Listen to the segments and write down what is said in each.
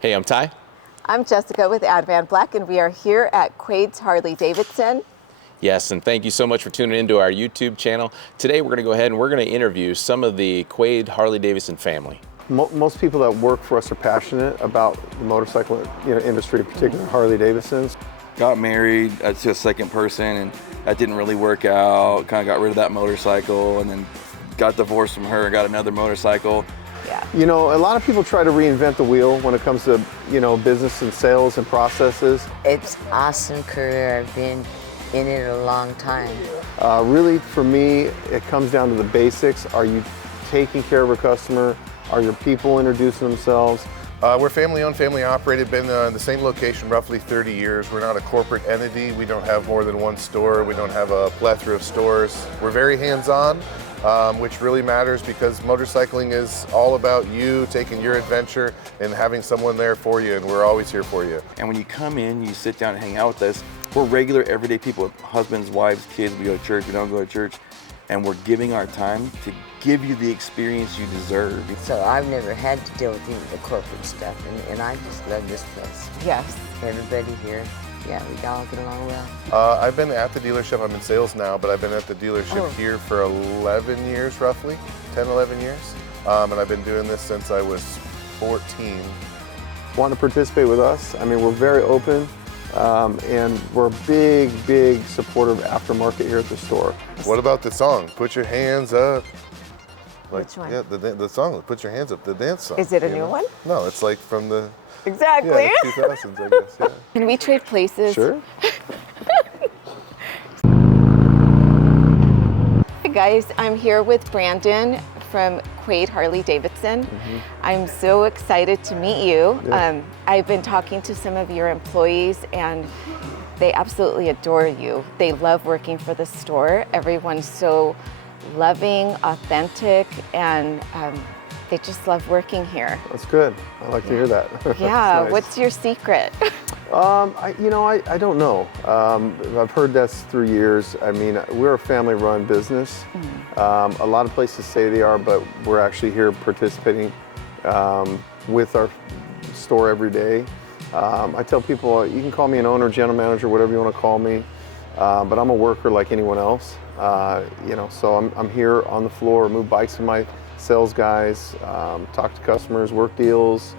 Hey, I'm Ty. I'm Jessica with Advanblack, and we are here at Quaid Harley Davidson. Yes, and thank you so much for tuning into our YouTube channel. Today we're going to go ahead and we're going to interview some of the Quaid Harley Davidson family. Most people that work for us are passionate about the motorcycle industry, particularly Harley Davidsons. Got married to a second person, and that didn't really work out. Kind of got rid of that motorcycle, and then got divorced from her and got another motorcycle. Yeah. You know, a lot of people try to reinvent the wheel when it comes to, business and sales and processes. It's an awesome career. I've been in it a long time. Really, for me, it comes down to the basics. Are you taking care of a customer? Are your people introducing themselves? We're family-owned, family-operated, been in the same location roughly 30 years. We're not a corporate entity. We don't have more than one store. We don't have a plethora of stores. We're very hands-on, which really matters because motorcycling is all about you taking your adventure and having someone there for you, and we're always here for you. And when you come in, you sit down and hang out with us. We're regular, everyday people, husbands, wives, kids. We go to church, we don't go to church. And we're giving our time to give you the experience you deserve. So I've never had to deal with any of the corporate stuff, and I just love this place. Yes. Everybody here, yeah, we all get along well. I've been at the dealership. I'm in sales now, but I've been at the dealership here for 11 years, roughly, 10, 11 years. And I've been doing this since I was 14. Want to participate with us? I mean, we're very open. And we're a big supporter of aftermarket here at the store. What about the song, Put Your Hands Up? Which one? Yeah, the song, Put Your Hands Up, the dance song. Is it a new one? No, it's like from the Exactly. the 2000s, I guess, yeah. Can we trade places? Sure. Hey guys, I'm here with Brandon from Quaid Harley Davidson. I'm so excited to meet you. Yeah. I've been talking to some of your employees and they absolutely adore you. They love working for the store. Everyone's so loving, authentic, and they just love working here. That's good. I like to hear that. Yeah, Nice. what's your secret? I don't know. I've heard that's through years. I mean, we're a family-run business. A lot of places say they are, but we're actually here participating with our store every day. I tell people, you can call me an owner, general manager, whatever you want to call me, but I'm a worker like anyone else. So I'm here on the floor, move bikes with my sales guys, talk to customers, work deals,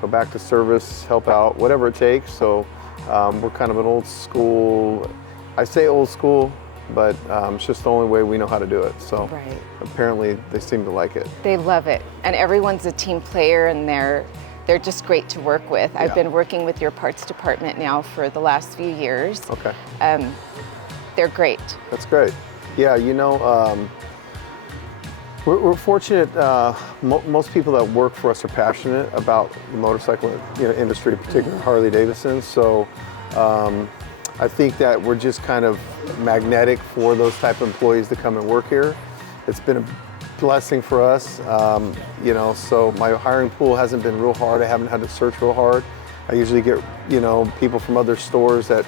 go back to service, help out, whatever it takes. So we're kind of an old school, I say old school, but it's just the only way we know how to do it. So Right. apparently they seem to like it. They love it, and everyone's a team player, and they're just great to work with. I've Yeah. been working with your parts department now for the last few years. Okay, They're great. that's great. Yeah, we're fortunate. Most people that work for us are passionate about the motorcycle industry, particularly Harley Davidson. So I think that we're just kind of magnetic for those type of employees to come and work here. It's been a blessing for us. So my hiring pool hasn't been real hard. I haven't had to search real hard. I usually get people from other stores that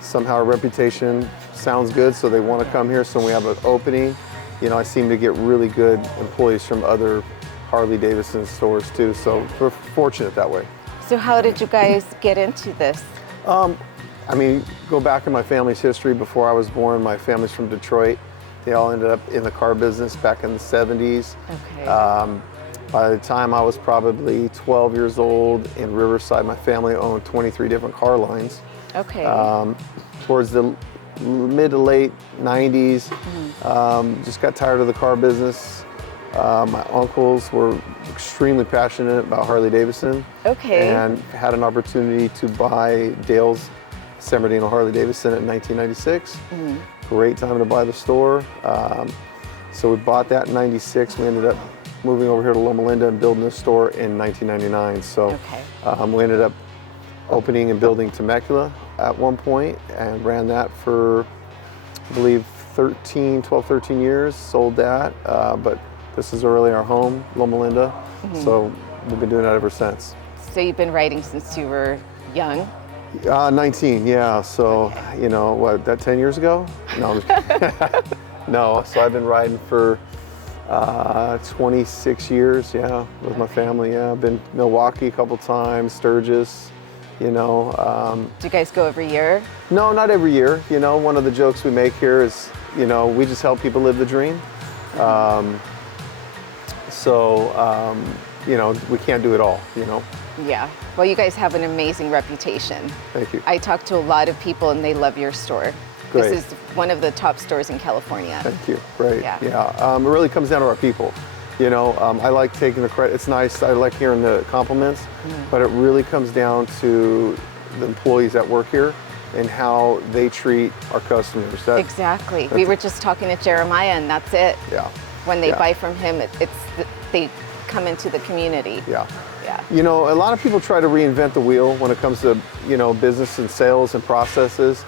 somehow our reputation sounds good, so they want to come here. So when we have an opening, I seem to get really good employees from other Harley Davidson stores too. So we're fortunate that way. So how did you guys get into this? Go back in my family's history. Before I was born, my family's from Detroit. They all ended up in the car business back in the 70s. Okay. By the time I was probably 12 years old in Riverside, my family owned 23 different car lines. Okay. Towards the mid to late 90s, just got tired of the car business. My uncles were extremely passionate about Harley Davidson. Okay. And had an opportunity to buy Dale's San Bernardino Harley Davidson in 1996. Great time to buy the store. So we bought that in 96. We ended up moving over here to Loma Linda and building this store in 1999. So we ended up opening and building Temecula at one point and ran that for, I believe, 12, 13 years, sold that. But this is really our home, Loma Linda. So we've been doing that ever since. So you've been riding since you were young? 19, yeah. So, that 10 years ago? No, no. So I've been riding for 26 years, yeah, with my family. Yeah, I've been Milwaukee a couple times, Sturgis, you know. Do you guys go every year? No, not every year. You know, one of the jokes we make here is, you know, we just help people live the dream. You know, we can't do it all, you know. Yeah. Well, you guys have an amazing reputation. Thank you. I talk to a lot of people and they love your store. Great. This is one of the top stores in California. Thank you. Great. Yeah. Yeah. It really comes down to our people. You know, I like taking the credit. It's nice. I like hearing the compliments, but it really comes down to the employees that work here and how they treat our customers. Exactly. We were just talking to Jeremiah, and that's it. Yeah. When they Yeah. buy from him, they come into the community. Yeah. Yeah. You know, a lot of people try to reinvent the wheel when it comes to, you know, business and sales and processes.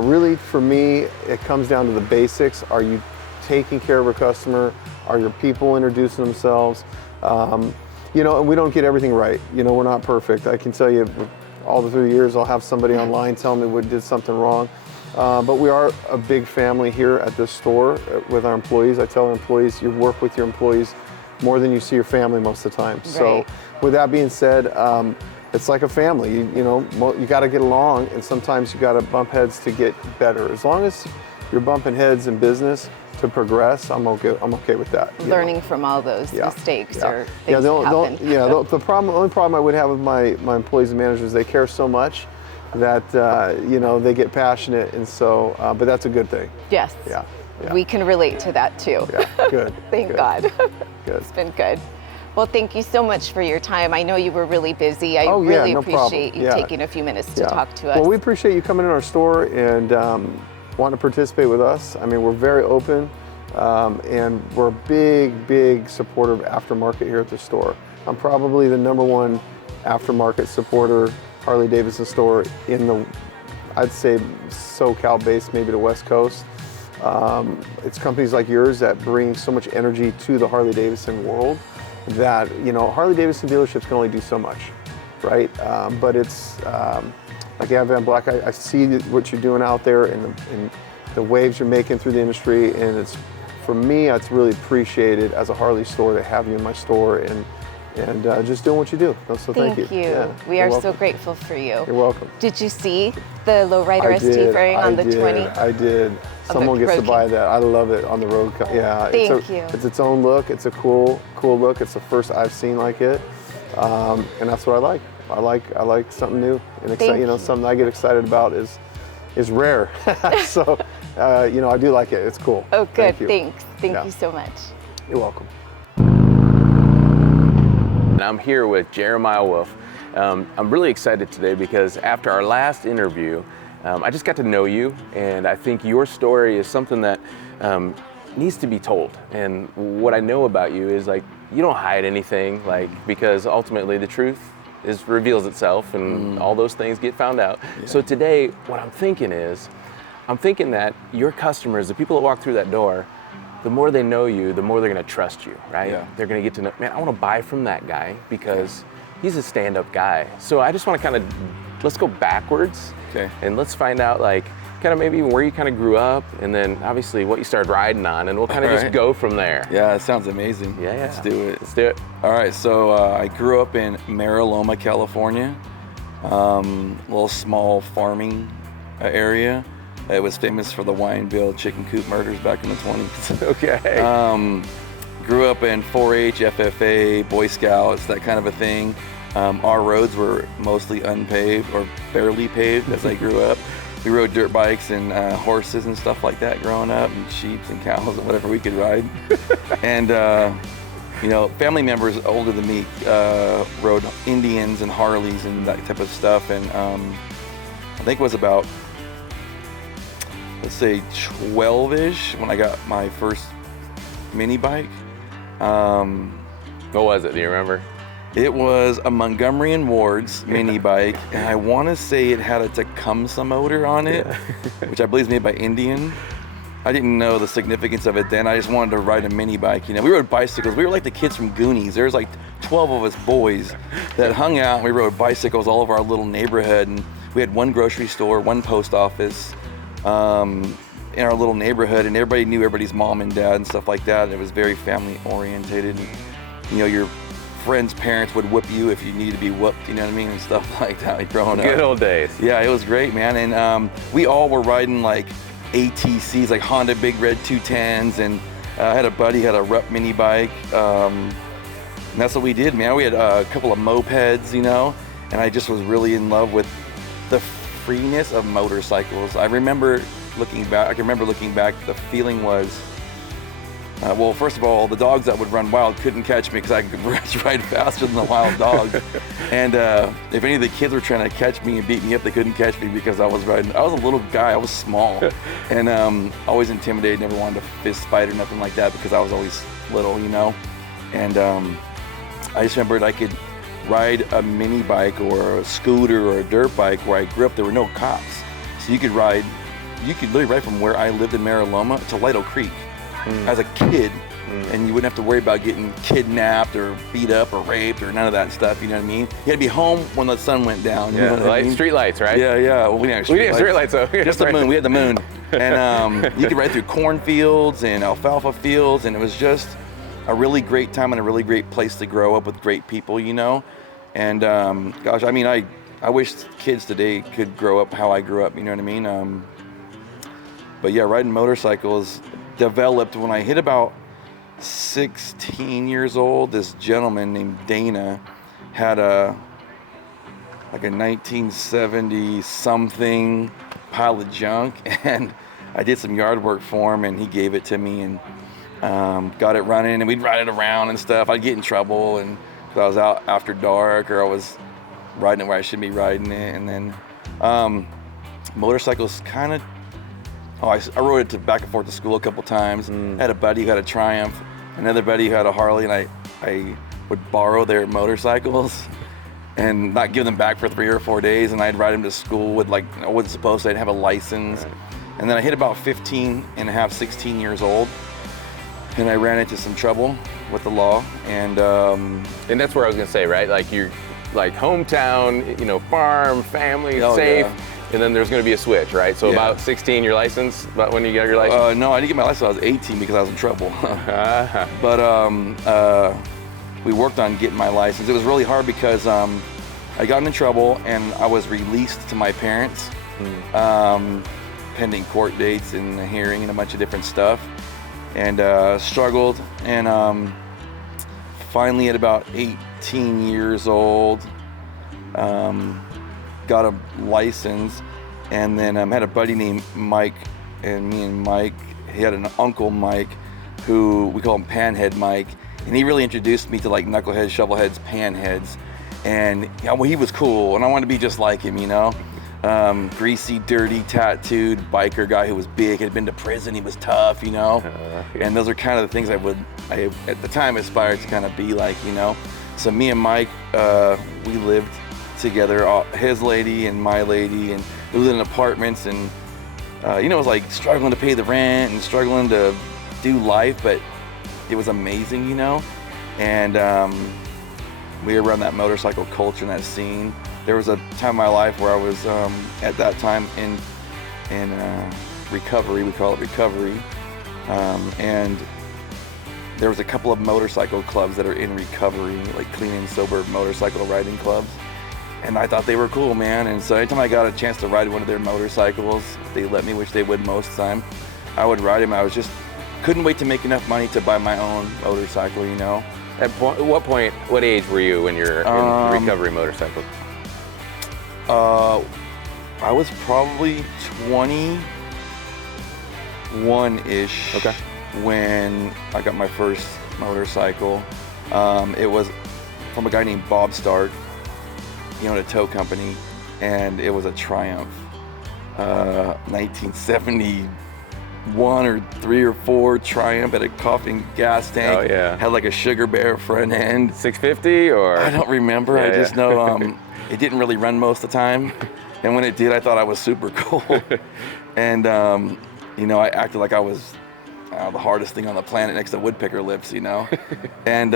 Really, for me, it comes down to the basics. Are you taking care of a customer? Are your people introducing themselves? You know, and we don't get everything right. You know, we're not perfect. I can tell you, all the 3 years, I'll have somebody online tell me we did something wrong. But we are a big family here at this store with our employees. I tell our employees, you work with your employees more than you see your family most of the time. So Right. with that being said, it's like a family. You know, you got to get along, and sometimes you got to bump heads to get better. As long as you're bumping heads in business to progress, I'm okay with that. you know. Learning from all those mistakes or things that happen. The only problem I would have with my employees and managers, they care so much that you know, they get passionate, and so but that's a good thing. Yes. Yeah. Yeah. We can relate to that too. Yeah. Good. Thank good, God. Good. It's been good. Well, thank you so much for your time. I know you were really busy. I Oh, yeah, really no problem. appreciate you Yeah. taking a few minutes to Yeah. talk to us. Well, we appreciate you coming in our store and wanting to participate with us. I mean, we're very open, and we're a big supporter of aftermarket here at the store. I'm probably the #1 aftermarket supporter Harley Davidson store in the, I'd say, SoCal based, maybe the West Coast. It's companies like yours that bring so much energy to the Harley Davidson world that, you know, Harley Davidson dealerships can only do so much, right? But it's like Advanblack, I see what you're doing out there and the waves you're making through the industry, and it's, for me, it's really appreciated as a Harley store to have you in my store and just doing what you do. So thank you. Yeah, We you're are so welcome. grateful for you. You're welcome. Did you see the lowrider I ST did, fairing on the 20? I did. Someone gets to road buy king. that. I love it on the road. Yeah, Thank you. It's its own look. It's a cool look. It's the first I've seen like it, and that's what I like. I like something new and Thank you know, you. something I get excited about is rare. So you know, I do like it. It's cool. Oh, good. Thank you. Thanks. Thank Yeah. you so much. You're welcome. And I'm here with Jeremiah Wolf. I'm really excited today because after our last interview, I just got to know you, and I think your story is something that needs to be told. And what I know about you is, like, you don't hide anything, like, because ultimately the truth reveals itself, and all those things get found out. Yeah. So today, what I'm thinking that your customers, the people that walk through that door, the more they know you, the more they're gonna trust you, right? Yeah. They're gonna get to know, man, I wanna buy from that guy because he's a stand-up guy. So I just wanna let's go backwards. Okay. And let's find out, like, kind of maybe where you kind of grew up, and then obviously what you started riding on, and we'll kind of just Alright. go from there. Yeah, that sounds amazing. Yeah. Let's do it. Let's do it. All right, so I grew up in Loma, California, little small farming area. It was famous for the Wineville chicken coop murders back in the 20s. Okay. Grew up in 4-H, FFA, Boy Scouts, that kind of a thing. Our roads were mostly unpaved or barely paved as I grew up. We rode dirt bikes and horses and stuff like that growing up, and sheep and cows and whatever we could ride. And you know, family members older than me rode Indians and Harleys and that type of stuff. And I think it was about, let's say, 12-ish when I got my first mini bike. What was it? Do you remember? It was a Montgomery & Ward's mini bike, and I want to say it had a Tecumseh motor on it, which I believe is made by Indian. I didn't know the significance of it then. I just wanted to ride a mini bike. You know, we rode bicycles. We were like the kids from Goonies. There was like 12 of us boys that hung out, and we rode bicycles all over our little neighborhood. And we had one grocery store, one post office. in our little neighborhood, and everybody knew everybody's mom and dad and stuff like that. And it was very family orientated. And, you know, your friends' parents would whoop you if you needed to be whooped, you know what I mean, and stuff like that, like growing up. Good old days. Yeah, it was great, man. And we all were riding like ATCs, like Honda Big Red 210s, and I had a buddy had a Rupp mini bike. And that's what we did, man. We had a couple of mopeds, you know, and I just was really in love with the freeness of motorcycles. I remember looking back, the feeling was, well, first of all, the dogs that would run wild couldn't catch me because I could ride faster than the wild dogs. And if any of the kids were trying to catch me and beat me up, they couldn't catch me because I was riding. I was a little guy, I was small, and always intimidated, never wanted to fist fight or nothing like that because I was always little, you know. And I just remembered I could ride a mini bike or a scooter or a dirt bike where I grew up. There were no cops. So you could literally ride from where I lived in Loma to Lido Creek as a kid, and you wouldn't have to worry about getting kidnapped or beat up or raped or none of that stuff, you know what I mean? You had to be home when the sun went down. You know what I mean? Street lights, right? Yeah. Well, we didn't have street lights though. Just the moon. We had the moon. And you could ride through cornfields and alfalfa fields, and it was just a really great time and a really great place to grow up with great people, you know? And gosh, I mean, I wish kids today could grow up how I grew up, you know what I mean? But yeah, riding motorcycles developed when I hit about 16 years old. This gentleman named Dana had a 1970 something pile of junk, and I did some yard work for him, and he gave it to me, and got it running, and we'd ride it around and stuff. I'd get in trouble, and I was out after dark, or I was riding it where I shouldn't be riding it. And then motorcycles kind of, I rode it back and forth to school a couple times. I had a buddy who had a Triumph, another buddy who had a Harley, and I would borrow their motorcycles and not give them back for 3 or 4 days, and I'd ride them to school with, like, I wasn't supposed to, I'd have a license. Right. And then I hit about 15 and a half, 16 years old, and I ran into some trouble with the law. And that's where I was gonna say, right? Like, you're like hometown, you know, farm, family, safe. Yeah. And then there's going to be a switch, right? So about 16, your license, about when you got your license? No, I didn't get my license when I was 18 because I was in trouble. But we worked on getting my license. It was really hard because I got in trouble and I was released to my parents, pending court dates and a hearing and a bunch of different stuff, and struggled. And finally at about 18 years old, got a license, and then had a buddy named Mike, and me and Mike, he had an uncle Mike, who we call him Panhead Mike, and he really introduced me to like knuckleheads, shovelheads, panheads, and he was cool, and I wanted to be just like him, you know. Greasy, dirty, tattooed biker guy who was big, had been to prison, he was tough, you know. And those are kind of the things I at the time aspired to kind of be like, you know. So me and Mike, we lived together, his lady and my lady, and we lived in apartments, and you know, it was like struggling to pay the rent and struggling to do life, but it was amazing, you know. And we were around that motorcycle culture and that scene. There was a time in my life where I was at that time in recovery, we call it recovery, and there was a couple of motorcycle clubs that are in recovery, like clean and sober motorcycle riding clubs. And I thought they were cool, man. And so anytime I got a chance to ride one of their motorcycles, they let me, which they would most of the time, I would ride them. I couldn't wait to make enough money to buy my own motorcycle, you know. At what age were you when you're in recovery motorcycles? I was probably 21-ish when I got my first motorcycle. It was from a guy named Bob Stark. He owned a tow company, and it was a Triumph, 1971 or 3 or 4 Triumph, at a coughing gas tank. Oh yeah. Had like a sugar bear front end. 650 or? I don't remember. I just know it didn't really run most of the time, and when it did, I thought I was super cool. And you know, I acted like I was the hardest thing on the planet next to woodpecker lips, you know. And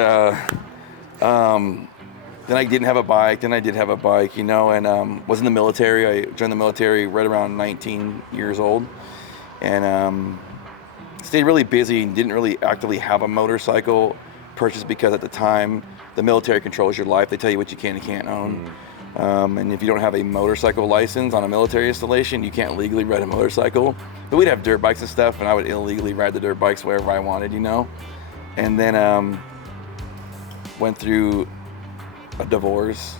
then I didn't have a bike, then I did have a bike, you know, and was in the military. I joined the military right around 19 years old. and stayed really busy and didn't really actively have a motorcycle purchased because at the time the military controls your life. They tell you what you can and can't own. And if you don't have a motorcycle license on a military installation, you can't legally ride a motorcycle. But we'd have dirt bikes and stuff, and I would illegally ride the dirt bikes wherever I wanted, you know. And then went through a divorce,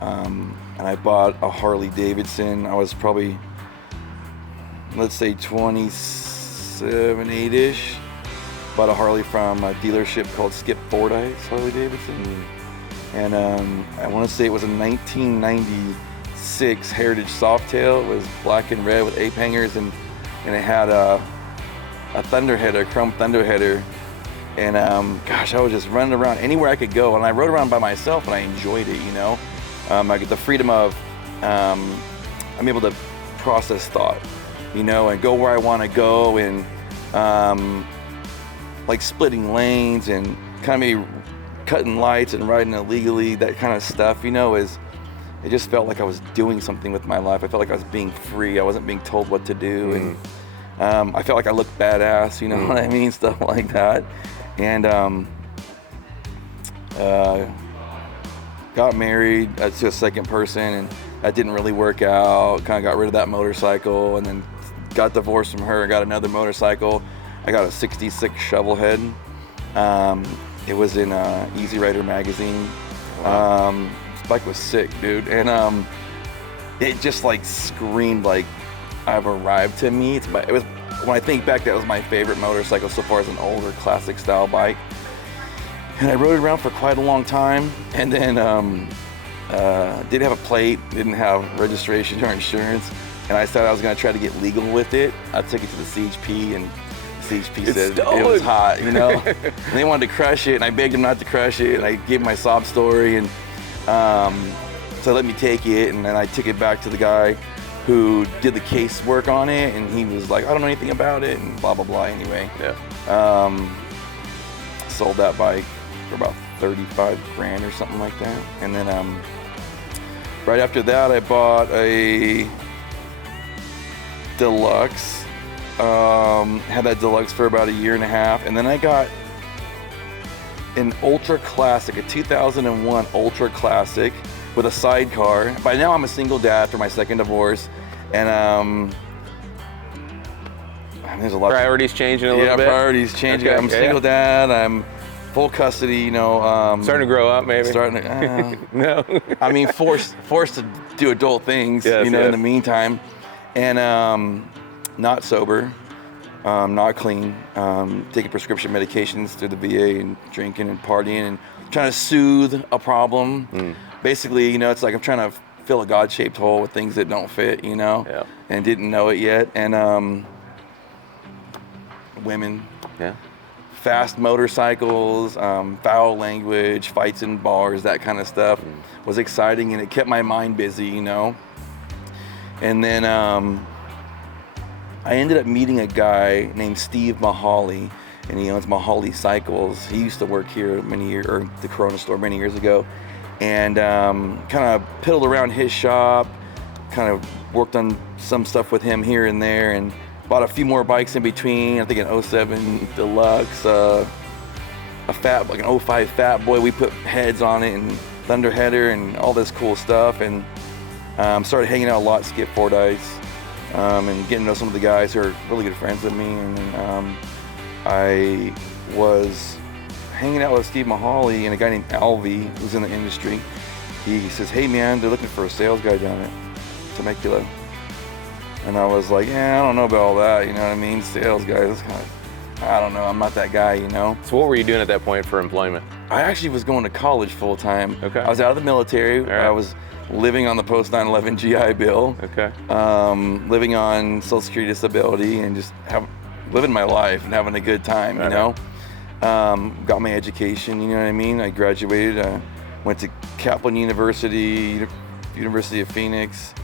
and I bought a Harley Davidson. I was probably, let's say 27, 8-ish. Bought a Harley from a dealership called Skip Fordyce Harley Davidson. And I want to say it was a 1996 Heritage Softail. It was black and red with ape hangers, and it had a thunder header, chrome thunder header. And gosh, I was just running around anywhere I could go, and I rode around by myself, and I enjoyed it, you know. I get the freedom of, I'm able to process thought, you know, and go where I want to go, and like splitting lanes and kind of maybe cutting lights and riding illegally, that kind of stuff, you know, it just felt like I was doing something with my life. I felt like I was being free. I wasn't being told what to do, and I felt like I looked badass, you know what I mean, stuff like that. And got married to a second person, and that didn't really work out. Kind of got rid of that motorcycle, and then got divorced from her, got another motorcycle. I got a 66 Shovelhead. It was in Easy Rider magazine. This bike was sick, dude. And it just like screamed like I've arrived to me. It was, when I think back, that was my favorite motorcycle so far as an older classic style bike. And I rode it around for quite a long time. And then didn't have a plate, didn't have registration or insurance. And I said I was gonna try to get legal with it. I took it to the CHP, and CHP said it was hot, you know. And they wanted to crush it, and I begged them not to crush it, and I gave my sob story, and so let me take it, and then I took it back to the guy who did the case work on it, and he was like, I don't know anything about it, and blah blah blah. Anyway, sold that bike for about 35 grand or something like that, and then right after that I bought a Deluxe. Had that Deluxe for about a year and a half, and then I got an Ultra Classic, a 2001 Ultra Classic with a sidecar. By now I'm a single dad after my second divorce, and there's a lot. Priorities changing a little bit. Yeah, priorities changing. Okay, I'm single dad. I'm full custody. You know, starting to grow up, maybe. Starting to. No. I mean, forced to do adult things. Yes, you know, yes. in the meantime, and not sober, not clean, taking prescription medications through the VA, and drinking and partying and trying to soothe a problem. Basically, you know, it's like I'm trying to fill a God-shaped hole with things that don't fit, you know, and didn't know it yet. And women, fast motorcycles, foul language, fights in bars, that kind of stuff was exciting, and it kept my mind busy, you know. And then I ended up meeting a guy named Steve Mahaly, and he owns Mahaly Cycles. He used to work here or the Corona store many years ago, and kind of piddled around his shop, kind of worked on some stuff with him here and there, and bought a few more bikes in between. I think an 07 Deluxe, like an 05 Fat Boy. We put heads on it and thunder header and all this cool stuff, and started hanging out a lot at Skip Fordyce. And getting to know some of the guys who are really good friends with me. And I was hanging out with Steve Mahaly and a guy named Alvy, who's in the industry. He says, hey man, they're looking for a sales guy down at Temecula. And I was like, yeah, I don't know about all that, you know what I mean? Sales guy, that's kind of, I don't know, I'm not that guy, you know? So what were you doing at that point for employment? I actually was going to college full time. Okay. I was out of the military. All right. I was living on the post 9/11 GI Bill. Okay. Living on Social Security disability, and just living my life and having a good time, you know. Got my education, you know what I mean. I graduated. Went to Kaplan University, University of Phoenix.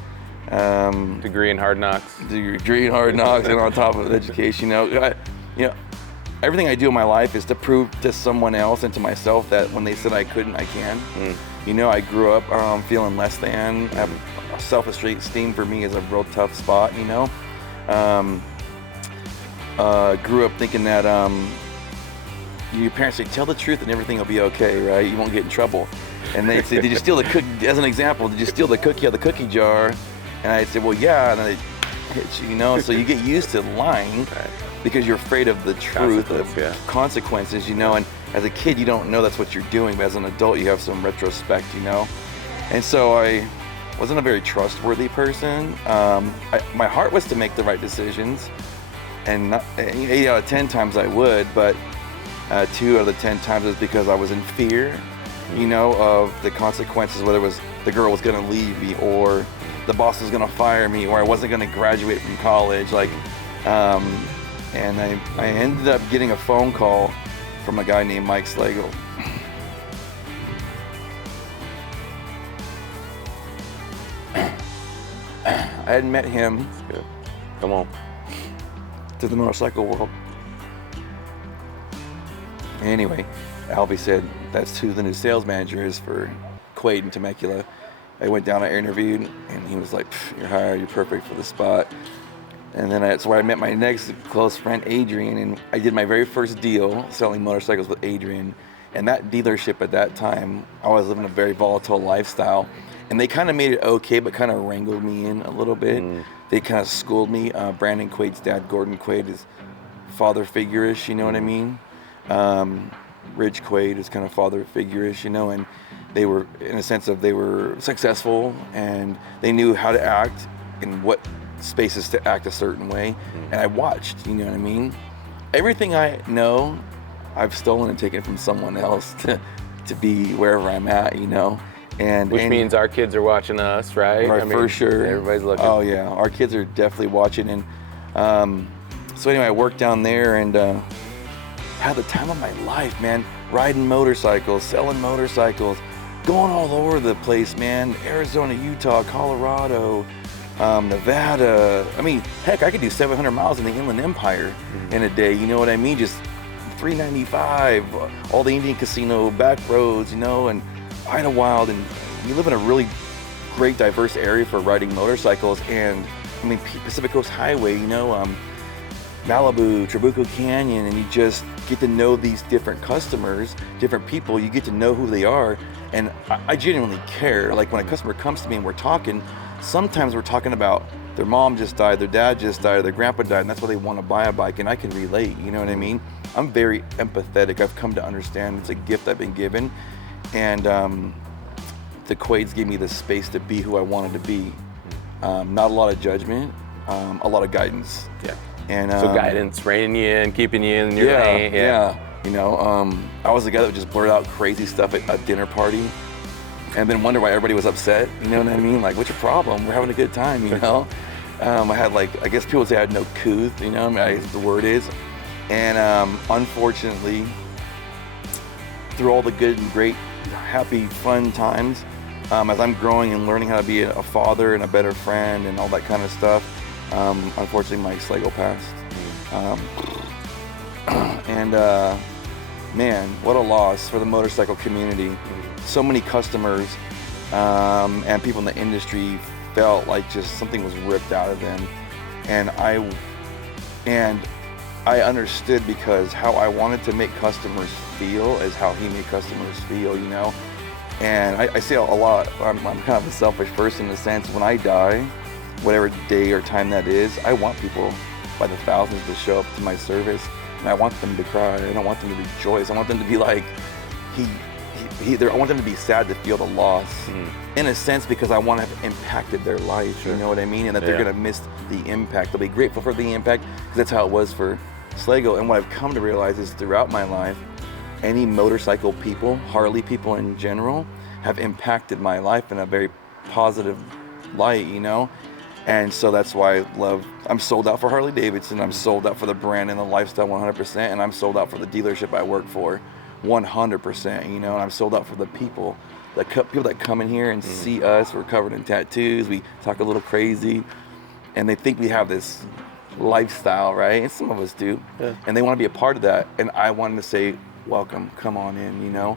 Degree in hard knocks. Degree in hard knocks, and on top of education, you know, everything I do in my life is to prove to someone else and to myself that when they said I couldn't, I can. You know, I grew up feeling less than. Self-esteem for me is a real tough spot, you know. grew up thinking that your parents say, tell the truth and everything will be okay, right? You won't get in trouble. And they'd say, did you steal the cookie, as an example, did you steal the cookie out of the cookie jar? And I'd say, well, yeah, and then they'd hit you, you know? So you get used to lying because you're afraid of the truth, of consequences, you know? And as a kid, you don't know that's what you're doing, but as an adult, you have some retrospect, you know? And so I wasn't a very trustworthy person. My heart was to make the right decisions, and 8 out of 10 times I would, but 2 out of the 10 times it was because I was in fear, you know, of the consequences, whether it was the girl was gonna leave me, or the boss was gonna fire me, or I wasn't gonna graduate from college. Like, and I ended up getting a phone call from a guy named Mike Slagle. I had met him. Come on. To the motorcycle world. Anyway, Albie said, that's who the new sales manager is for Quaid in Temecula. I went down, I interviewed, and he was like, you're hired, you're perfect for the spot. And then that's where I met my next close friend, Adrian, and I did my very first deal selling motorcycles with Adrian. And that dealership at that time, I was living a very volatile lifestyle. And they kind of made it okay, but kind of wrangled me in a little bit. They kind of schooled me. Brandon Quaid's dad, Gordon Quaid, is father figure-ish, you know what I mean? Ridge Quaid is kind of father figure-ish, you know, and they were, in a sense of, they were successful and they knew how to act in what spaces to act a certain way. And I watched, you know what I mean? Everything I know, I've stolen and taken from someone else to be wherever I'm at, you know? Which means our kids are watching us, right? Right, for sure. Everybody's looking. Oh yeah, our kids are definitely watching. And so anyway, I worked down there and had the time of my life, man. Riding motorcycles, selling motorcycles, going all over the place, man. Arizona, Utah, Colorado, Nevada. I mean, heck, I could do 700 miles in the Inland Empire in a day, you know what I mean? Just 395, all the Indian casino back roads, you know, and Idlewild, and you live in a really great, diverse area for riding motorcycles. And I mean, Pacific Coast Highway, you know, Malibu, Trabuco Canyon, and you just get to know these different customers, different people. You get to know who they are, and I genuinely care. Like when a customer comes to me and we're talking, sometimes we're talking about their mom just died, their dad just died, or their grandpa died, and that's why they want to buy a bike, and I can relate, you know what I mean? I'm very empathetic. I've come to understand it's a gift I've been given. And the Quaids gave me the space to be who I wanted to be. Not a lot of judgment, a lot of guidance. Yeah. And so guidance, reining you in, keeping you in your lane. Yeah. You know, I was the guy that would just blurt out crazy stuff at a dinner party, and then wonder why everybody was upset. You know what I mean? Like, what's your problem? We're having a good time. You know. I had, like, I guess people would say I had no couth. You know, I guess the word is. And unfortunately, through all the good and great, happy, fun times, as I'm growing and learning how to be a father and a better friend and all that kind of stuff, unfortunately Mike Slagle passed. Man, what a loss for the motorcycle community. So many customers and people in the industry felt like just something was ripped out of them. And I understood, because how I wanted to make customers feel is how he made customers feel, you know? And I say a lot, I'm kind of a selfish person in the sense, when I die, whatever day or time that is, I want people by the thousands to show up to my service, and I want them to cry. I don't want them to rejoice. I want them to be like, I want them to be sad to feel the loss, in a sense, because I want to have impacted their life, you know what I mean? And that they're gonna miss the impact. They'll be grateful for the impact, because that's how it was for Slagle. And what I've come to realize is, throughout my life, any motorcycle people, Harley people in general, have impacted my life in a very positive light, you know? And so that's why I'm sold out for Harley Davidson, I'm sold out for the brand and the lifestyle 100%, and I'm sold out for the dealership I work for 100%, you know? And I'm sold out for the people that come in here and see us. We're covered in tattoos, we talk a little crazy, and they think we have this lifestyle, right? And some of us do, and they want to be a part of that. And I wanted to say, welcome, come on in, you know?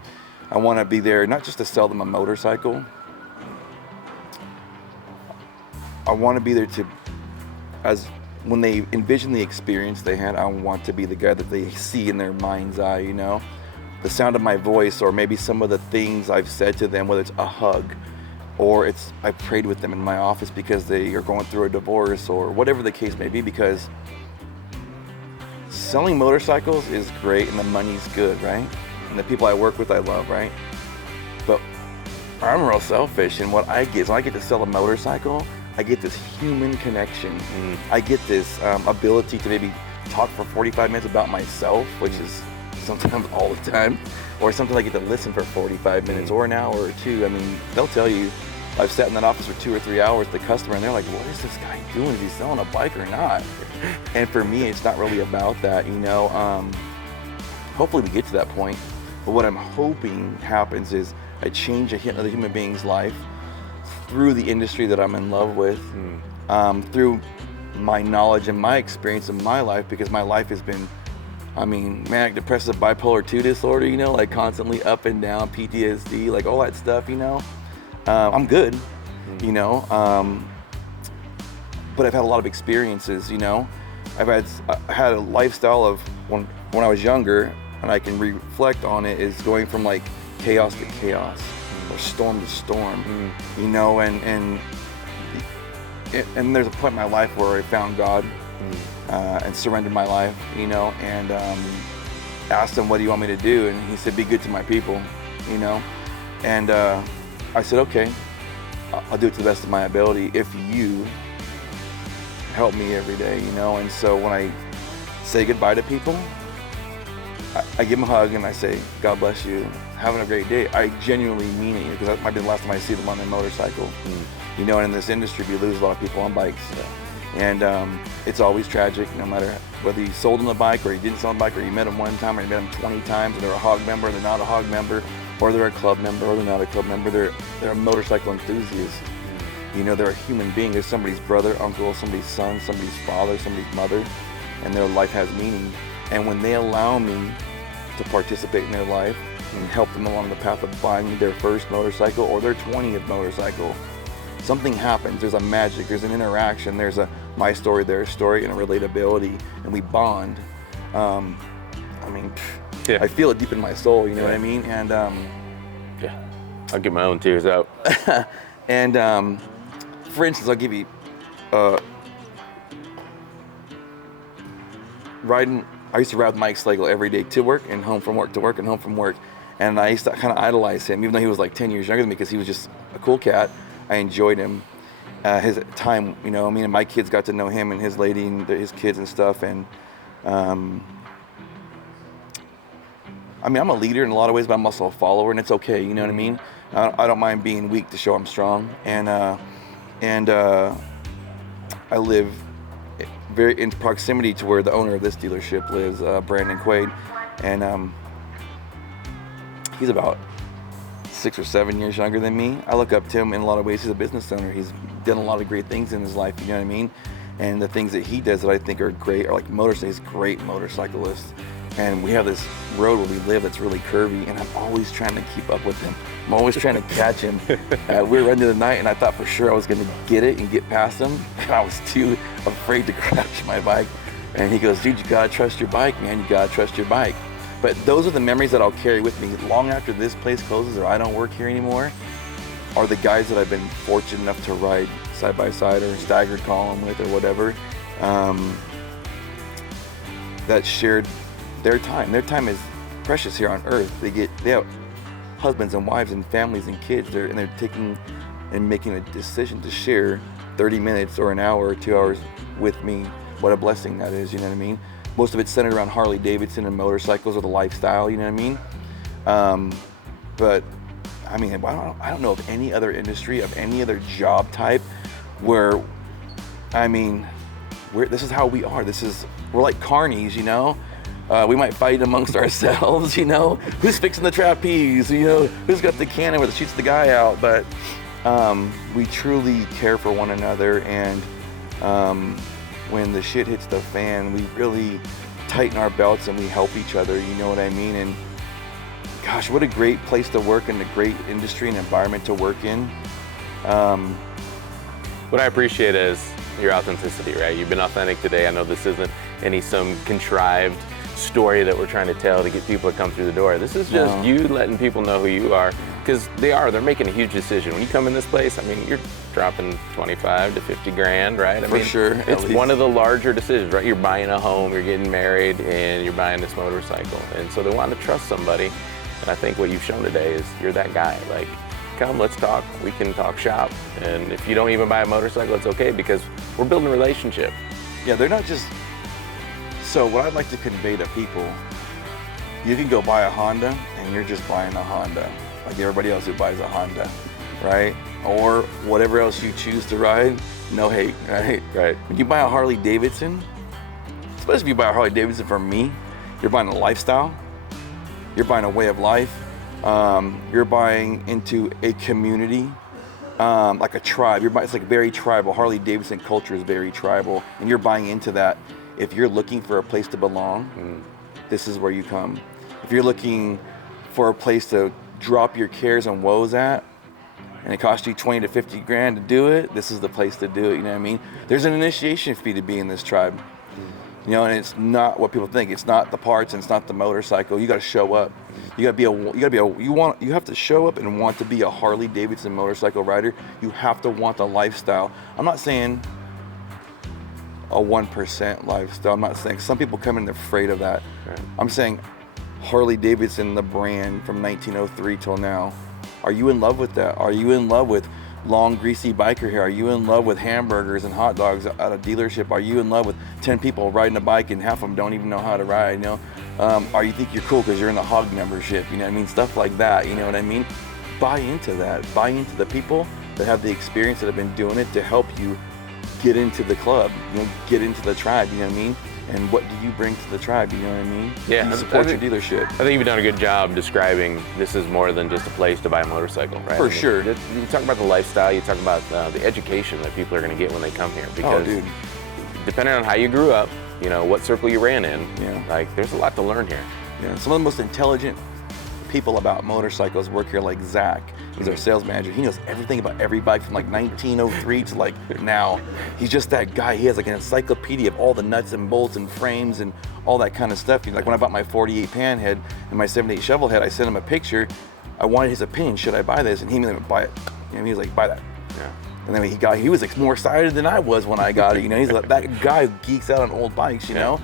I want to be there not just to sell them a motorcycle. I want to be there to, as when they envision the experience they had, I want to be the guy that they see in their mind's eye, you know? The sound of my voice, or maybe some of the things I've said to them, whether it's a hug, or I prayed with them in my office because they are going through a divorce, or whatever the case may be, because selling motorcycles is great and the money's good, right? And the people I work with, I love, right? But I'm real selfish, and what I get is when I get to sell a motorcycle, I get this human connection. I get this ability to maybe talk for 45 minutes about myself, which is sometimes all the time, or sometimes I get to listen for 45 minutes or an hour or two. I mean, they'll tell you, I've sat in that office for 2 or 3 hours with the customer, and they're like, what is this guy doing? Is he selling a bike or not? And for me, it's not really about that, you know. Hopefully we get to that point, but what I'm hoping happens is I change another human being's life through the industry that I'm in love with, through my knowledge and my experience in my life, because my life has been, I mean, manic depressive bipolar 2 disorder, you know, like constantly up and down, PTSD, like all that stuff, you know. I'm good, you know, but I've had a lot of experiences, you know. I had a lifestyle of when I was younger, and I can reflect on it, is going from like chaos to chaos, or storm to storm, you know, and there's a point in my life where I found God and surrendered my life, you know, and asked him, what do you want me to do? And he said, be good to my people, you know. And I said, okay, I'll do it to the best of my ability if you help me every day, you know. And so when I say goodbye to people, I give them a hug and I say, God bless you, having a great day. I genuinely mean it, because that might be the last time I see them on their motorcycle. You know, and in this industry, we lose a lot of people on bikes. And it's always tragic, no matter whether you sold them a bike or you didn't sell them a bike, or you met them one time or you met them 20 times, and they're a hog member or they're not a hog member, or they're a club member or they're not a club member. They're a motorcycle enthusiast. You know, they're a human being. They're somebody's brother, uncle, somebody's son, somebody's father, somebody's mother, and their life has meaning. And when they allow me to participate in their life and help them along the path of buying their first motorcycle or their 20th motorcycle, something happens. There's a magic, there's an interaction, there's a my story, their story, and a relatability, and we bond. I mean, Yeah. I feel it deep in my soul, you know what I mean? And Yeah, I'll get my own tears out. and for instance, I'll give you riding. I used to ride with Mike Slagle every day to work and home from work, to work and home from work. And I used to kind of idolize him, even though he was like 10 years younger than me, because he was just a cool cat. I enjoyed him. His time, you know, I mean, my kids got to know him and his lady and his kids and stuff. And I mean, I'm a leader in a lot of ways, but I'm also a follower, and it's okay, you know what I mean? I don't mind being weak to show I'm strong. And I live very in proximity to where the owner of this dealership lives, Brandon Quaid, and he's about 6 or 7 years younger than me. I look up to him in a lot of ways. He's a business owner. He's done a lot of great things in his life, you know what I mean? And the things that he does that I think are great are like motorcycles. He's a great motorcyclist. And we have this road where we live that's really curvy, and I'm always trying to keep up with him. I'm always trying to catch him. We were running the night, and I thought for sure I was going to get it and get past him, and I was too afraid to crash my bike. And he goes, dude, you gotta trust your bike, man. You gotta trust your bike. But those are the memories that I'll carry with me long after this place closes or I don't work here anymore, are the guys that I've been fortunate enough to ride side by side or staggered column with or whatever, that shared their time. Their time is precious here on earth. They have husbands and wives and families and kids, and they're taking and making a decision to share 30 minutes or an hour or 2 hours with me. What a blessing that is, you know what I mean? Most of it's centered around Harley Davidson and motorcycles or the lifestyle, you know what I mean? But I mean, I don't know of any other industry, of any other job type where, I mean, this is how we are. We're like carnies, you know? We might fight amongst ourselves, you know? Who's fixing the trapeze, you know? Who's got the cannon where it shoots the guy out? But we truly care for one another, and when the shit hits the fan, we really tighten our belts and we help each other, you know what I mean? And gosh, what a great place to work and a great industry and environment to work in. What I appreciate is your authenticity, right? You've been authentic today. I know this isn't some contrived story that we're trying to tell to get people to come through the door. This is just you letting people know who you are, because they're making a huge decision. When you come in this place, I mean, you're dropping 25 to 50 grand, right? I For mean, sure. It's one of the larger decisions, right? You're buying a home, you're getting married, and you're buying this motorcycle. And so they want to trust somebody. And I think what you've shown today is you're that guy. Like, come, let's talk. We can talk shop. And if you don't even buy a motorcycle, it's okay, because we're building a relationship. Yeah, they're not just. So what I'd like to convey to people, you can go buy a Honda and you're just buying a Honda, like everybody else who buys a Honda, right? Or whatever else you choose to ride, no hate, right? Right. When you buy a Harley Davidson, especially if you buy a Harley Davidson from me, you're buying a lifestyle, you're buying a way of life, you're buying into a community, like a tribe. It's like very tribal. Harley Davidson culture is very tribal, and you're buying into that. If you're looking for a place to belong, this is where you come. If you're looking for a place to drop your cares and woes at, and it costs you 20 to 50 grand to do it, this is the place to do it, you know what I mean? There's an initiation fee to be in this tribe. You know, and it's not what people think. It's not the parts and it's not the motorcycle. You gotta show up. You have to show up and want to be a Harley Davidson motorcycle rider. You have to want the lifestyle. I'm not saying a 1% lifestyle. I'm not saying, some people come in afraid of that. Right. I'm saying Harley Davidson, the brand from 1903 till now. Are you in love with that? Are you in love with long greasy biker hair? Are you in love with hamburgers and hot dogs at a dealership? Are you in love with 10 people riding a bike and half of them don't even know how to ride, you know? Or you think you're cool because you're in the hog membership, you know what I mean? Stuff like that, you know what I mean? Buy into that. Buy into the people that have the experience, that have been doing it to help you get into the club, you know, get into the tribe, you know what I mean? And what do you bring to the tribe, you know what I mean? Yeah, You support your dealership. I think you've done a good job describing this is more than just a place to buy a motorcycle, right? For sure. You talk about the lifestyle, you talk about the education that people are going to get when they come here. Because dude. depending on how you grew up, you know, what circle you ran in, Yeah. like, there's a lot to learn here. Yeah, some of the most intelligent people about motorcycles work here, like Zach. He's our sales manager. He knows everything about every bike from like 1903 to like now. He's just that guy. He has like an encyclopedia of all the nuts and bolts and frames and all that kind of stuff. Like when I bought my 48 Panhead and my 78 Shovelhead, I sent him a picture. I wanted his opinion. Should I buy this? And he made me buy it. You know, he was like, buy that. Yeah. And then he was like more excited than I was when I got it. You know, he's like that guy who geeks out on old bikes, you know?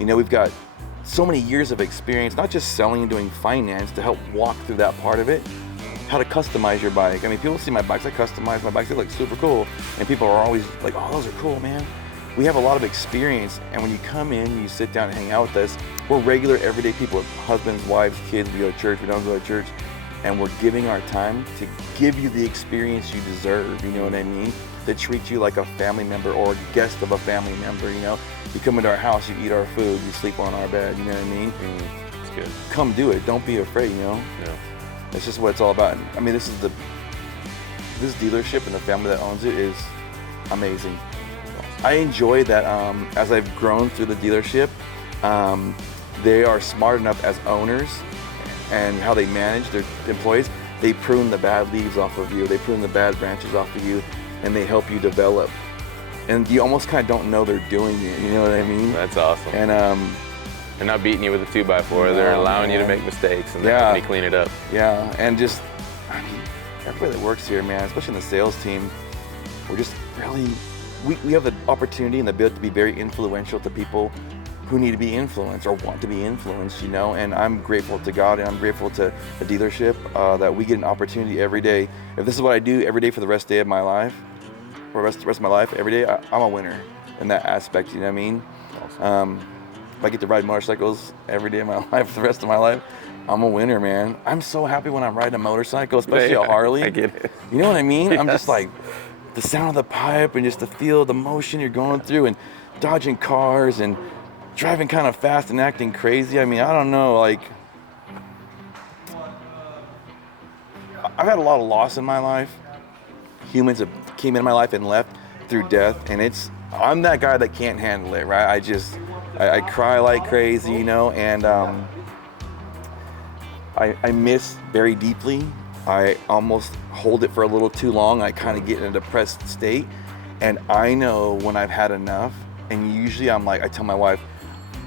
You know, we've got so many years of experience, not just selling and doing finance, to help walk through that part of it. How to customize your bike. I mean, people see my bikes, I customize my bikes, they look super cool. And people are always like, oh, those are cool, man. We have a lot of experience, and when you come in, you sit down and hang out with us, we're regular, everyday people with husbands, wives, kids. We go to church, we don't go to church. And we're giving our time to give you the experience you deserve, you know what I mean? To treat you like a family member or a guest of a family member, you know? You come into our house, you eat our food, you sleep on our bed, you know what I mean? It's good. Come do it, don't be afraid, you know? Yeah. That's just what it's all about. I mean, this dealership and the family that owns it is amazing. I enjoy that as I've grown through the dealership, they are smart enough as owners and how they manage their employees. They prune the bad leaves off of you, they prune the bad branches off of you, and they help you develop. And you almost kind of don't know they're doing it, you know what I mean? That's awesome. And they're not beating you with a 2x4, they're allowing you to make mistakes and Yeah. letting you clean it up. yeah, and just, I mean, everybody that works here, man, especially in the sales team, we're just really, we have the opportunity and the ability to be very influential to people who need to be influenced or want to be influenced, you know, and I'm grateful to God and I'm grateful to the dealership that we get an opportunity every day. If this is what I do every day for the rest of my life, for the rest of my life, every day, I'm a winner in that aspect, you know what I mean? Awesome. If I get to ride motorcycles every day of my life for the rest of my life, I'm a winner, man. I'm so happy when I'm riding a motorcycle, especially a Harley. I get it. You know what I mean? Yes. I'm just like, the sound of the pipe and just the feel, the motion you're going through and dodging cars and driving kind of fast and acting crazy. I mean, I don't know, like, I've had a lot of loss in my life. Humans have came into my life and left through death, and I'm that guy that can't handle it, right? I cry like crazy, you know, and I miss very deeply. I almost hold it for a little too long. I kind of get in a depressed state. And I know when I've had enough, and usually I'm like, I tell my wife,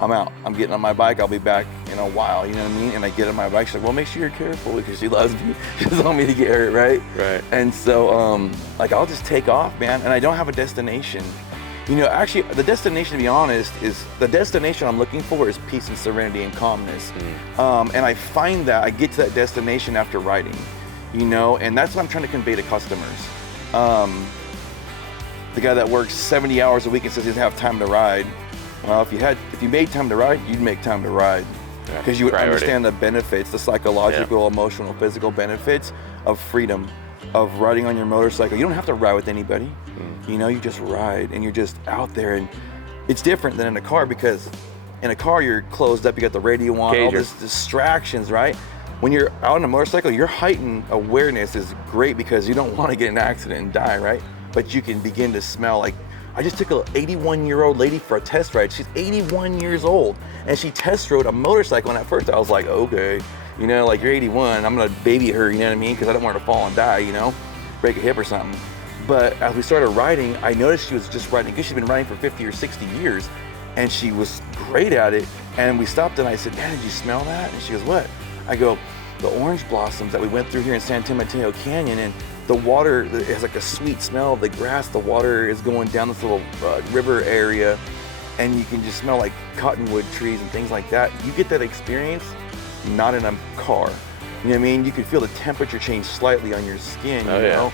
I'm out. I'm getting on my bike. I'll be back in a while. You know what I mean? And I get on my bike. She's like, well, make sure you're careful because she loves me. She doesn't want me to get hurt, right? Right. And so, like, I'll just take off, man. And I don't have a destination. You know, actually, the destination, to be honest, is the destination I'm looking for is peace and serenity and calmness. And I find that I get to that destination after riding, you know, and that's what I'm trying to convey to customers. The guy that works 70 hours a week and says he doesn't have time to ride. Well, if you made time to ride, you'd make time to ride, because you would understand the benefits, the psychological, emotional, physical benefits of freedom, of riding on your motorcycle. You don't have to ride with anybody. You know, you just ride and you're just out there, and it's different than in a car, because in a car you're closed up, you got the radio on, all these distractions, right? When you're out on a motorcycle, your heightened awareness is great because you don't want to get in an accident and die, right? But you can begin to smell like, I just took an 81-year-old lady for a test ride. She's 81 years old, and she test rode a motorcycle. And at first I was like, okay, you know, like, you're 81, I'm gonna baby her, you know what I mean? Because I don't want her to fall and die, you know, break a hip or something. But as we started riding, I noticed she was just riding, because she's been riding for 50 or 60 years, and she was great at it. And we stopped and I said, Dad, did you smell that? And she goes, what? I go, the orange blossoms that we went through here in San Mateo Canyon, and the water, it has like a sweet smell of the grass. The water is going down this little river area, and you can just smell like cottonwood trees and things like that. You get that experience not in a car. You know what I mean? You can feel the temperature change slightly on your skin, you know?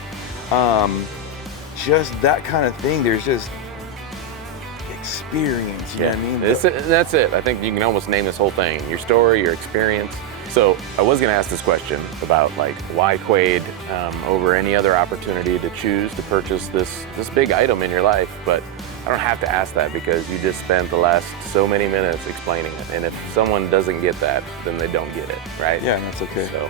Just that kind of thing. There's just experience, you know what I mean? That's it. I think you can almost name this whole thing, your story, your experience. So I was going to ask this question about, like, why Quaid over any other opportunity to choose to purchase this big item in your life, but I don't have to ask that because you just spent the last so many minutes explaining it. And if someone doesn't get that, then they don't get it, right? Yeah, that's okay. So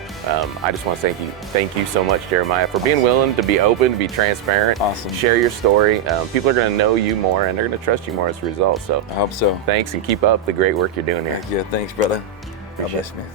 I just want to thank you so much, Jeremiah, for being willing to be open, to be transparent, share your story. People are going to know you more, and they're going to trust you more as a result. So I hope so. Thanks, and keep up the great work you're doing here. Yeah, thanks, brother. God bless, man.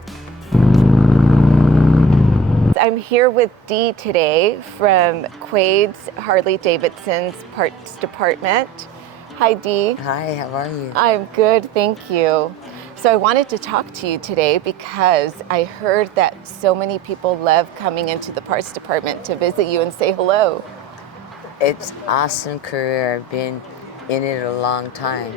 I'm here with Dee today from Quaid's Harley Davidson's parts department. Hi, Dee. Hi, how are you? I'm good, thank you. So I wanted to talk to you today because I heard that so many people love coming into the parts department to visit you and say hello. It's an awesome career. I've been in it a long time.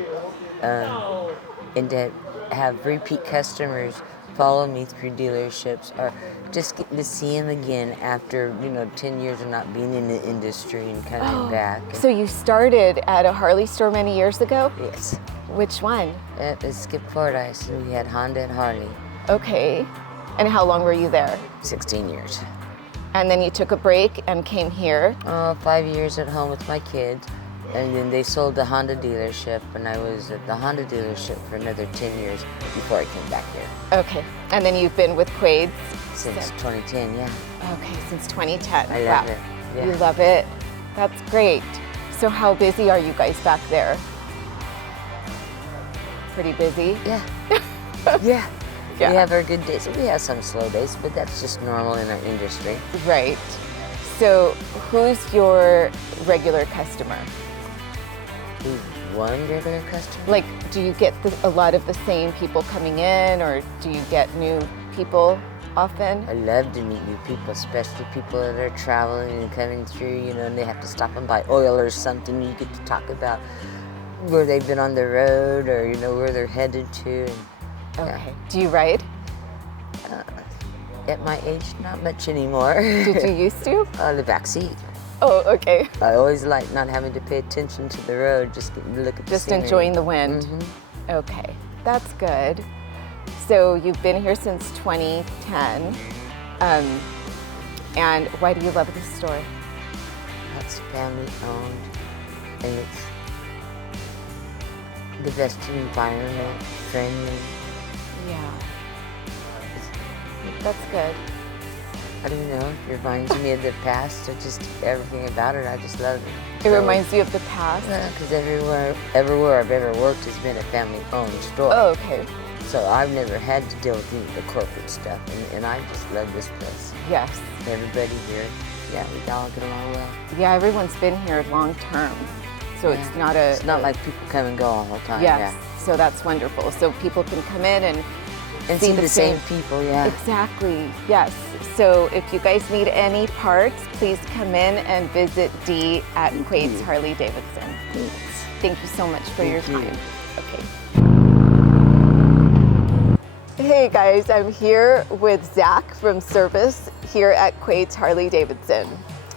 And to have repeat customers follow me through dealerships, or just getting to see them again after, 10 years of not being in the industry and coming back. So you started at a Harley store many years ago? Yes. Which one? At Skip Fordyce, and we had Honda and Harley. Okay. And how long were you there? 16 years. And then you took a break and came here? 5 years at home with my kids. And then they sold the Honda dealership, and I was at the Honda dealership for another 10 years before I came back here. Okay. And then you've been with Quaid? Since 2010, yeah. Okay, since 2010. I love it. Yeah. You love it? That's great. So how busy are you guys back there? Pretty busy? Yeah. Yeah. We have our good days. We have some slow days, but that's just normal in our industry. Right. So who's your regular customer? One regular customer? Like, do you get a lot of the same people coming in, or do you get new people often? I love to meet new people, especially people that are traveling and coming through, and they have to stop and buy oil or something. You get to talk about where they've been on the road, or, where they're headed to. Okay. Do you ride? At my age, not much anymore. Did you used to? The back seat. Oh, okay. I always like not having to pay attention to the road, just getting to look at the Just scenery. enjoying the wind. Mm-hmm. Okay, that's good. So you've been here since 2010. And why do you love this store? It's family owned, and it's the best environment, friendly. Yeah. That's good. I don't know, it reminds me of the past, or just everything about it. I just love it. It reminds you of the past? Because everywhere I've ever worked has been a family-owned store. Oh, okay. So I've never had to deal with the corporate stuff, and I just love this place. Yes. Everybody here yeah, we all get along well. Yeah, everyone's been here long term, so Yeah. it's not It's not like people come and go all the time. yes. So that's wonderful. So people can come in and And see the same people, yeah. Exactly, yes. So if you guys need any parts, please come in and visit Dee at Quaid's Harley Davidson. Thank you so much for your Thank you. time. Okay. Hey guys, I'm here with Zach from service here at Quaid's Harley Davidson.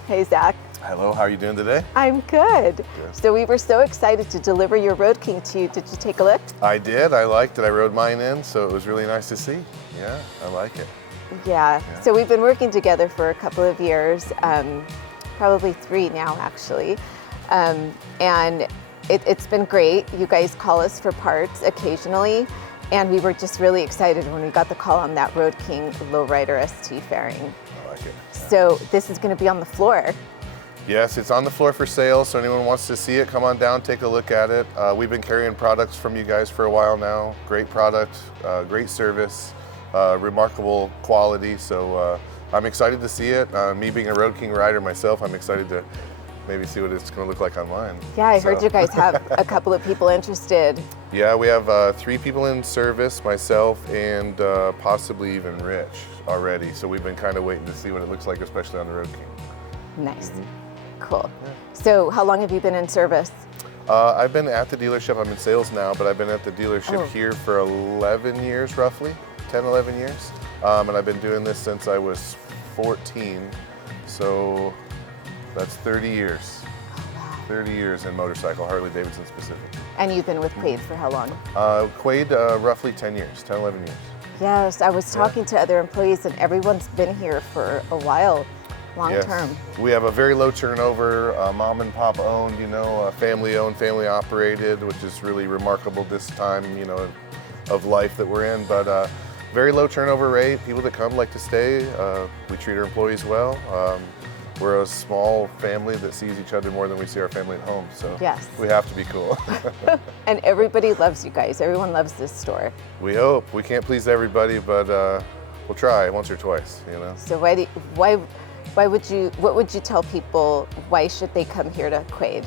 Hey Zach. Hello, how are you doing today? I'm good. So we were so excited to deliver your Road King to you. Did you take a look? I did. I liked it. I rode mine in, so it was really nice to see. Yeah, I like it. Yeah. So we've been working together for a couple of years, probably 3 now actually. And it's been great. You guys call us for parts occasionally. And we were just really excited when we got the call on that Road King Lowrider ST fairing. I like it. So this is going to be on the floor. Yes, it's on the floor for sale, so anyone wants to see it, come on down, take a look at it. We've been carrying products from you guys for a while now. Great product, great service, remarkable quality, so I'm excited to see it. Me being a Road King rider myself, I'm excited to maybe see what it's going to look like on mine. Yeah, I heard you guys have a couple of people interested. Yeah, we have 3 people in service, myself and possibly even Rich already. So we've been kind of waiting to see what it looks like, especially on the Road King. Nice. Cool. So how long have you been in service? I've been at the dealership. I'm in sales now, but I've been at the dealership here for 11 years, roughly, 10, 11 years. And I've been doing this since I was 14. So that's 30 years. 30 years in motorcycle, Harley Davidson specific. And you've been with Quaid for how long? Quaid, roughly 10 years, 10, 11 years. Yes, I was talking to other employees and everyone's been here for a while, long term. We have a very low turnover, mom and pop owned, family owned, family operated, which is really remarkable this time, of life that we're in. But very low turnover rate. People that come like to stay. We treat our employees well. We're a small family that sees each other more than we see our family at home. So Yes. we have to be cool. And everybody loves you guys. Everyone loves this store. We hope. We can't please everybody, but we'll try once or twice, So what would you tell people, why should they come here to Quaid?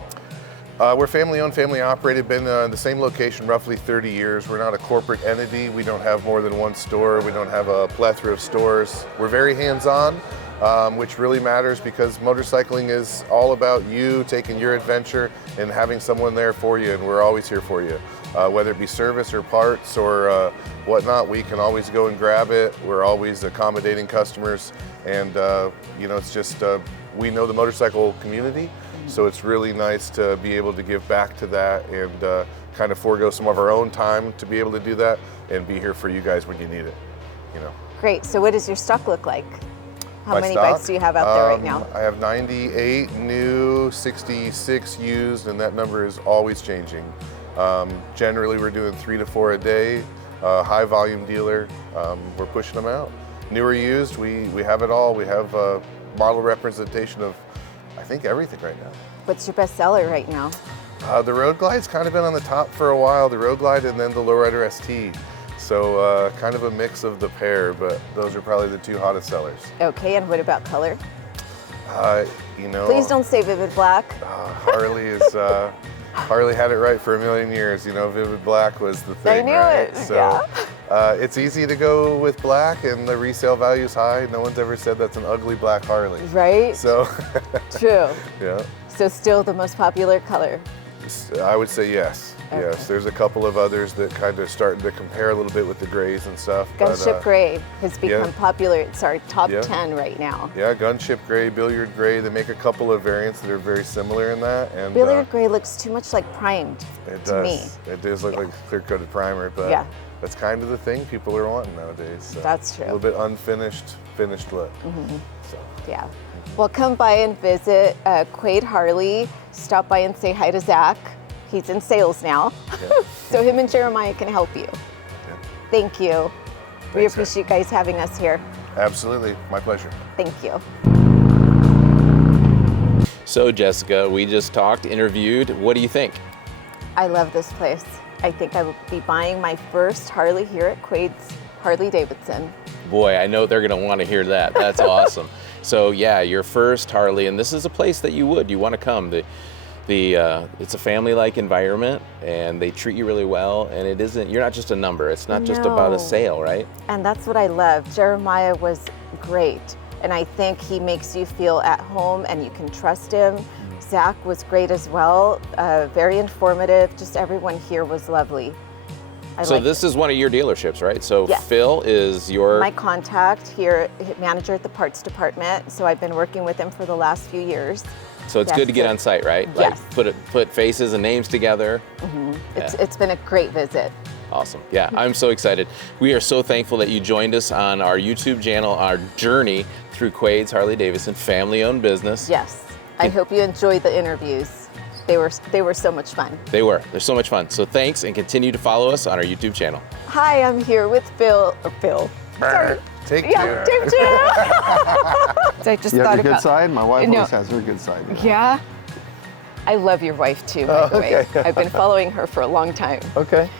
We're family owned, family operated, been in the same location roughly 30 years. We're not a corporate entity. We don't have more than one store. We don't have a plethora of stores. We're very hands-on, which really matters because motorcycling is all about you taking your adventure and having someone there for you, and we're always here for you. Whether it be service or parts or whatnot, we can always go and grab it. We're always accommodating customers, and it's just, we know the motorcycle community, so it's really nice to be able to give back to that and kind of forego some of our own time to be able to do that and be here for you guys when you need it. Great. So what does your stock look like? How My many stock? bikes do you have out there right now? I have 98 new, 66 used, and that number is always changing. Generally, we're doing 3 to 4 a day. High volume dealer. We're pushing them out. New or used, we have it all. We have model representation of, I think, everything right now. What's your best seller right now? The Road Glide's kind of been on the top for a while. The Road Glide and then the Lowrider ST. So kind of a mix of the pair, but those are probably the 2 hottest sellers. Okay, and what about color? Please don't say Vivid Black. Harley is Harley had it right for a million years. Vivid Black was the thing. I knew right? it. So Yeah. it's easy to go with black, and the resale value is high. No one's ever said that's an ugly black Harley. Right? So True. yeah, So still the most popular color. I would say yes. Okay. Yes, there's a couple of others that kind of starting to compare a little bit with the grays and stuff. Gunship Gray has become yeah. popular. It's our top Yeah. 10 right now. Yeah, Gunship Gray, Billiard Gray. They make a couple of variants that are very similar in that. And Billiard Gray looks too much like primed it to does. me. It does look like a clear-coated primer, but Yeah. that's kind of the thing people are wanting nowadays. So That's true. A little bit unfinished, finished look. So. Yeah. Well, come by and visit Quaid Harley. Stop by and say hi to Zach. He's in sales now. Yeah. So him and Jeremiah can help you. Yeah. Thank you. We Thanks, appreciate you guys having us here. Absolutely, my pleasure. Thank you. So Jessica, we just talked, interviewed. What do you think? I love this place. I think I will be buying my first Harley here at Quaid's Harley Davidson. Boy, I know they're going to want to hear that. That's awesome. So yeah, your first Harley, and this is a place that you want to come. It's a family-like environment, and they treat you really well. And you're not just a number. It's not just about a sale, right? And that's what I love. Jeremiah was great, and I think he makes you feel at home, and you can trust him. Zach was great as well. Very informative. Just everyone here was lovely. So this is one of your dealerships, right? So yes. Phil is my contact here, manager at the parts department. So I've been working with him for the last few years. So it's good to get on site, right? Yes. Like put faces and names together. Mm-hmm. It's been a great visit. Awesome. Yeah, I'm so excited. We are so thankful that you joined us on our YouTube channel, our journey through Quaid's Harley Davidson, family-owned business. Yes. I hope you enjoyed the interviews. They were so much fun. They're so much fun. So thanks, and continue to follow us on our YouTube channel. Hi, I'm here with Phil. Sorry. Take two. Yeah, take two. So I just You thought have your about. good side? My wife No. always has her good side. Yeah. I love your wife too, by the way. okay. I've been following her for a long time. Okay.